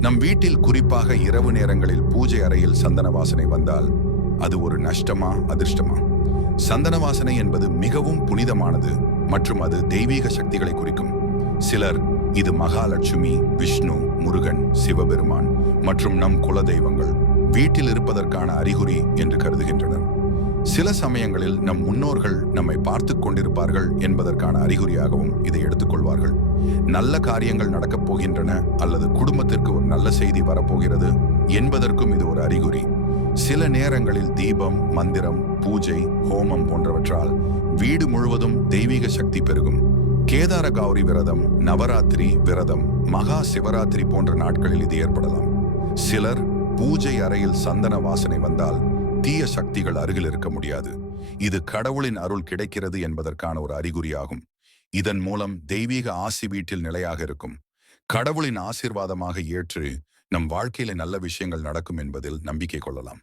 நம் வீட்டில் குறிப்பாக இரவு நேரங்களில் பூஜை அறையில் சந்தன வாசனை வந்தால் அது ஒரு நஷ்டமா அதிர்ஷ்டமா? சந்தன வாசனை என்பது மிகவும் புனிதமானது மற்றும் அது தெய்வீக சக்திகளை குறிக்கும். சிலர் இது மகாலட்சுமி, விஷ்ணு, முருகன், சிவபெருமான் மற்றும் நம் குல தெய்வங்கள் வீட்டில் இருப்பதற்கான அறிகுறி என்று கருதுகின்றனர். சில சமயங்களில் நம் முன்னோர்கள் நம்மை பார்த்து கொண்டிருப்பார்கள் என்பதற்கான அறிகுறியாகவும் இதை எடுத்துக்கொள்வார்கள். நல்ல காரியங்கள் நடக்கப் போகின்றன அல்லது குடும்பத்திற்கு ஒரு நல்ல செய்தி வரப்போகிறது என்பதற்கும் இது ஒரு அறிகுறி. சில நேரங்களில் தீபம், மந்திரம், பூஜை, ஹோமம் போன்றவற்றால் வீடு முழுவதும் தெய்வீக சக்தி பெருகும். கேதார கௌரி விரதம், நவராத்திரி விரதம், மகா சிவராத்திரி போன்ற நாட்களில் இது ஏற்படலாம். சிலர் பூஜை அறையில் சந்தன வாசனை வந்தால் தீய சக்திகள் அருகில் இருக்க முடியாது. இது கடவுளின் அருள் கிடைக்கிறது என்பதற்கான ஒரு அறிகுறியாகும். இதன் மூலம் தெய்வீக ஆசி வீட்டில் நிலையாக இருக்கும். கடவுளின் ஆசீர்வாதமாக ஏற்று நம் வாழ்க்கையில நல்ல விஷயங்கள் நடக்கும் என்பதில் நம்பிக்கை கொள்ளலாம்.